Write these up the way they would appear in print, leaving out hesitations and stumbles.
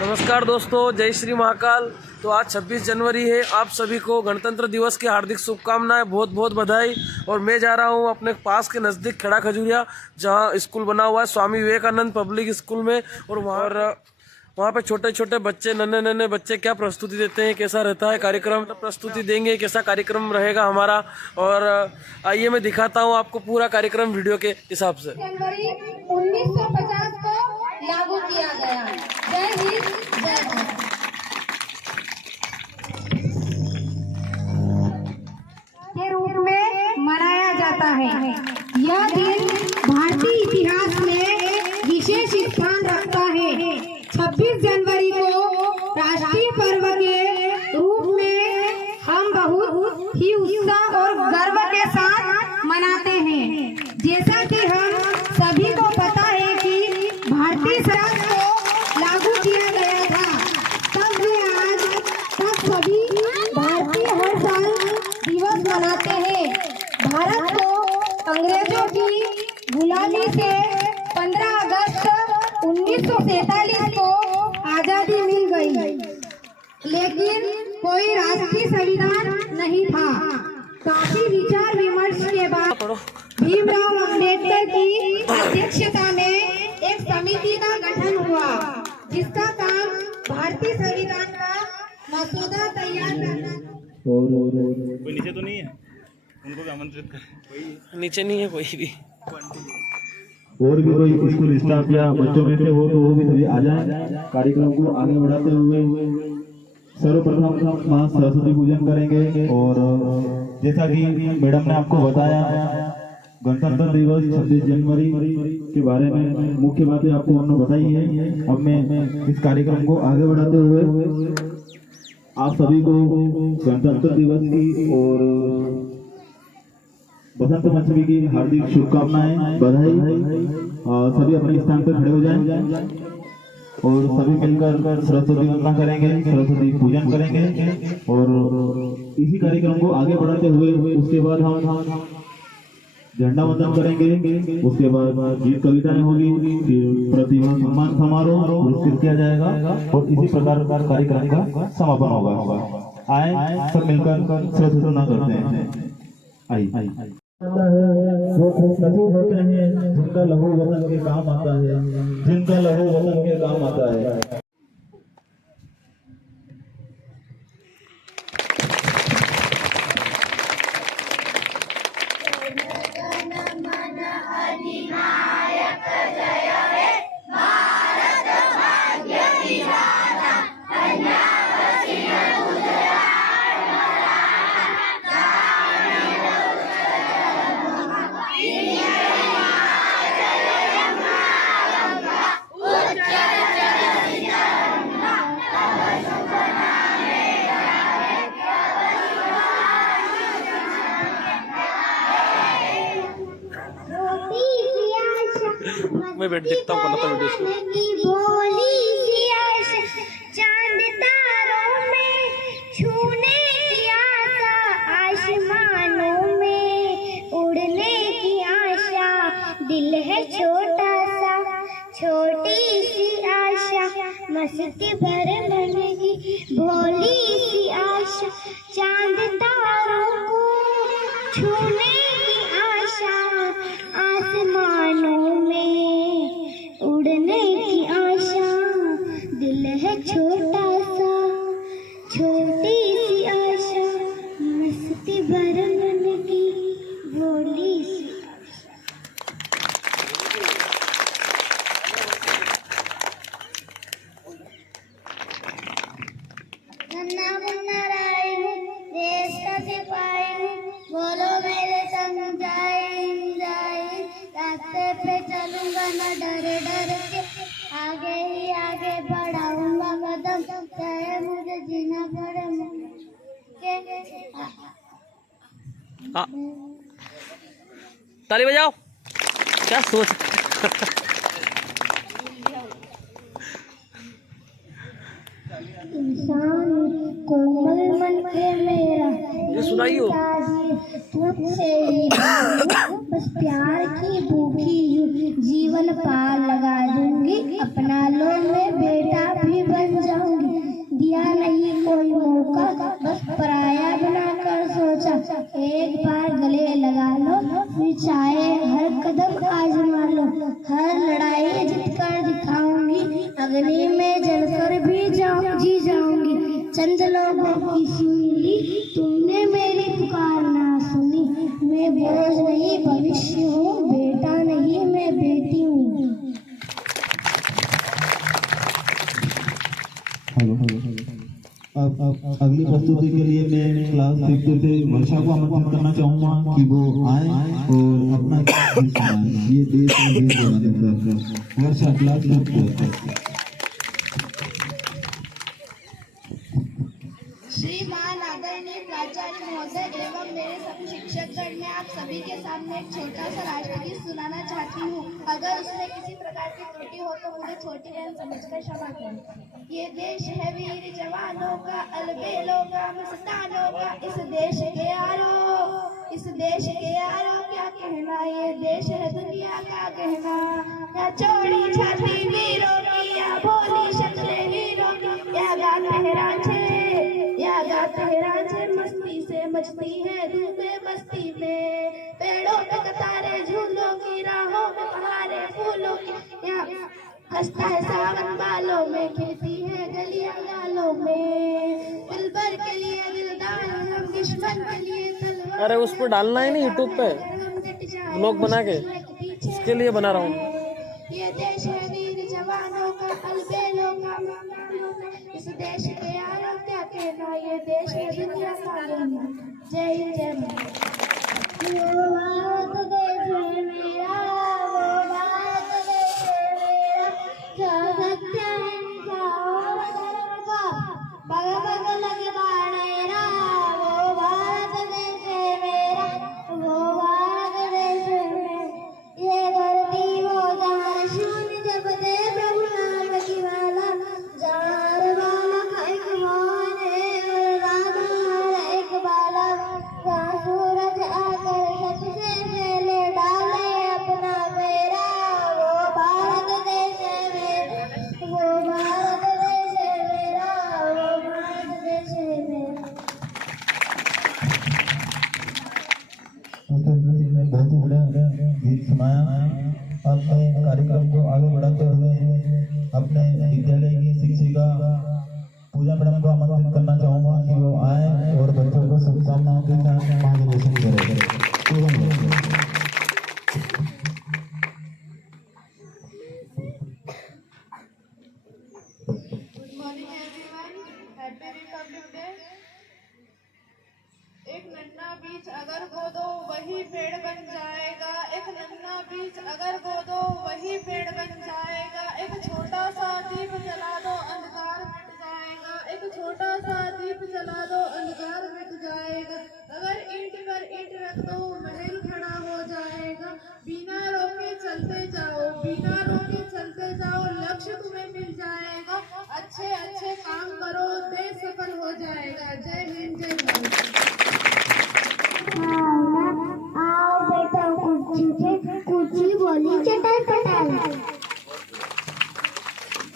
नमस्कार दोस्तों, जय श्री महाकाल। तो आज 26 जनवरी है। आप सभी को गणतंत्र दिवस की हार्दिक शुभकामनाएं, बहुत बहुत बधाई। और मैं जा रहा हूं अपने पास के नज़दीक खड़ा खजूरिया, जहां स्कूल बना हुआ है स्वामी विवेकानंद पब्लिक स्कूल में। और वहाँ पे छोटे छोटे बच्चे, नन्हे नन्हे बच्चे क्या प्रस्तुति देते हैं, कैसा रहता है कार्यक्रम, प्रस्तुति देंगे, कैसा कार्यक्रम रहेगा हमारा। और आइए मैं दिखाता हूँ आपको पूरा कार्यक्रम वीडियो के हिसाब से। जनवरी 1950 को लागू किया गया। जय हिंद, जय भारत। के रूप में मनाया जाता है। यह दिन भारतीय इतिहास में एक विशेष स्थान रखता है। 26 जनवरी को राष्ट्रीय पर्व के रूप में हम बहुत ही उत्साह और गर्व के साथ मनाते हैं। जैसा कि हम सभी को पता है कि भारतीय संविधान को लागू किया गया था, तब से आज तक सभी भारतीय हर साल दिवस मनाते हैं। भारत को अंग्रेजों की गुलामी से 15 अगस्त 1947 को आजादी मिल गई, लेकिन कोई राष्ट्रीय संविधान नहीं था। काफी विचार विमर्श के बाद भीमराव अम्बेडकर की अध्यक्षता में एक समिति का गठन हुआ, जिसका काम भारतीय संविधान का मसौदा तैयार करना। कोई नीचे तो नहीं है, उनको भी आमंत्रित करें। नीचे नहीं है कोई भी। और भी कोई स्कूल स्टाफ या बच्चों में से हो तो वो भी सभी आ जाए। कार्यक्रम को आगे बढ़ाते हुए सर्वप्रथम मां सरस्वती पूजन करेंगे। और जैसा कि मैडम ने आपको बताया, गणतंत्र दिवस 26 जनवरी के बारे में मुख्य बातें आपको उन्होंने बताई है। अब मैं इस कार्यक्रम को आगे बढ़ाते हुए आप सभी को गणतंत्र दिवस की और बसंत पंचमी की हार्दिक शुभकामनाएं, बधाई। सभी अपने स्थान पर खड़े हो जाएं और सभी मिलकर सरस्वती वंदना करेंगे, सरस्वती पूजन करेंगे। और इसी कार्यक्रम को आगे बढ़ाते हुए उसके बाद हम झंडा वंदन करेंगे। उसके बाद गीत कविताएं होगी, फिर प्रतिभा सम्मान समारोह पुरस्कृत किया जाएगा और इसी प्रकार कार्यक्रम का समापन होगा। आए सब मिलकर सरस्वती वंदना करते हैं। आई वो खूब नसीब होते हैं जिनका लहू वतन के काम आता है, जिनका लहू वतन के काम आता है। मैं बैठ देखता हूँ कल वीडियो से। चांद तारों में छूने की आशा, आसमानों में उड़ने की आशा। दिल है छोटा सा, छोटी सी आशा, मस्ती भर मन की भोली सी आशा। चांद तारों को छूने की आशा, आसमानों में उड़ने की आशा। दिल है छोटा सा, छोटी सी आशा, मस्ती भर मन की भोली सी आशा। नन्हा मुन्ना राय हूँ, देश का सिपाही हूँ, बोलो मेरे समझाए जाए। रास्ते पे चलूंगा न डर डर के, आगे ही आगे बढ़ाऊंगा कदम, चाहे मुझे जीना पड़े ताली बजाओ। क्या सोच इंसान कोमल मन के मेरा, ये सुनाइयो। तुझसे ही बस प्यार की भूखी जीवन पार लगा दूंगी। अपना लो मैं बेटा भी बन नहीं मैं जलकर भी जी जाऊंगी। चंद लोगों की सुनी तुमने मेरी पुकार ना सुनी। मैं बोझ नहीं भविष्य हूँ, बेटा नहीं मैं बेटी हूँ। अब अगली प्रस्तुति के लिए मैं क्लास 6 से वर्षा को आमंत्रित करना चाहूंगा कि वो आए और अपना गीत सुनाएं। ये देश में गीत गाने का वर्षा क्लास 6। श्रीमान आदरणीय प्राचार्य महोदय एवं मेरे सभी शिक्षकगण, मैं आप सभी के सामने एक छोटा सा राष्ट्रगीत सुनाना चाहती हूँ। अगर उसमें किसी प्रकार की त्रुटि हो तो मुझे छोटी बहन समझकर क्षमा करें। ये देश है वीर जवानों का, अलबेलों का, मस्तानों का। इस देश के यारो, इस देश के यारो क्या कहना, ये देश है दुनिया का कहना। या चौड़ी छाती वीरों की, या भोली शक्लें हीरों की, या गाते हैं रांझे, या गाते हैं रांझे। मस्ती से मचती है धूपे मस्ती में, पेड़ों पे कतारे झूलों की, राहों में पहाड़े फूलों की। या हंसता है सावन बालों में, खेती है गलियां गालों में। दिलबर के लिए दिलदार हम, दुश्मन के लिए तलवार। अरे उस पर डालना है नहीं यूट्यूब पे ब्लॉग बना के, इसके लिए बना रहा हूँ। ये देश है वीर जवानों का, अलबेलों का, मस्तानों का। इस देश के यारों क्या कहना, ये देश है दुनिया का कहना। जय हिंद जय भारत। वो भारत देश है मेरा, वो भारत देश है मेरा। क्या सत्य है बग बग लगे बाणेरा। वो भारत देश है मेरा, वो भारत देश है मेरा। ये धरती वो जहाँ शून्य जब दे प्रभु नाम की माला। जहाँ बाला एक मोहन है और राधा एक बाला। जहाँ सूरज आकर सबसे पहले डाले अपना फेरा। वो भारत देश है मेरा, वो भारत देश है मेरा, वो भारत देश है मेरा। बहुत ही बड़ा गीत सुनाया। अपने कार्यक्रम को आगे बढ़ाते हुए अपने विद्यालय की शिक्षिका पूजा मैडम को आमंत्रित करना चाहूंगा कि वो आए और बच्चों को शुभकामनाओं के साथ मार्गदर्शन करें। Good morning everyone. Happy Republic Day. एक नन्हा बीज अगर बो दो वही पेड़ बन जाएगा। एक नन्हा बीज अगर बो दो वही पेड़ बन जाएगा। एक छोटा सा दीप जला दो अंधकार मिट जाएगा। एक छोटा सा दीप जला दो अंधकार मिट जाएगा। अगर ईंट पर ईंट रख दो महल खड़ा हो जाएगा। बिना रोके चलते जाओ, बिना रोके चलते जाओ, लक्ष्य तुम्हें मिल जाएगा। अच्छे अच्छे काम करो, देश सफल हो जाएगा। जय हिंद जय भारत। आओ बेटा कुर्सी पे, कुर्सी बोली चटाई पटाई।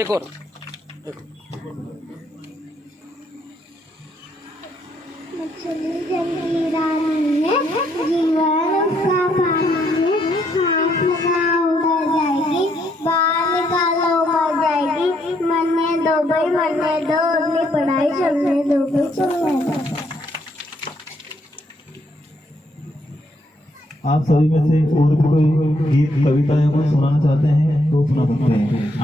एक और मछली जंगली रानी है, जीवन उसका पानी है। हाथ लगाओ उड़ जाएगी, बाहर निकालो मर जाएगी। मरने दो भाई मरने दो, अपनी पढ़ाई चलने दो भाई चलने दो। आप सभी में से और भी कोई गीत कविता या कुछ सुनाना चाहते हैं तो सुना सकते हैं।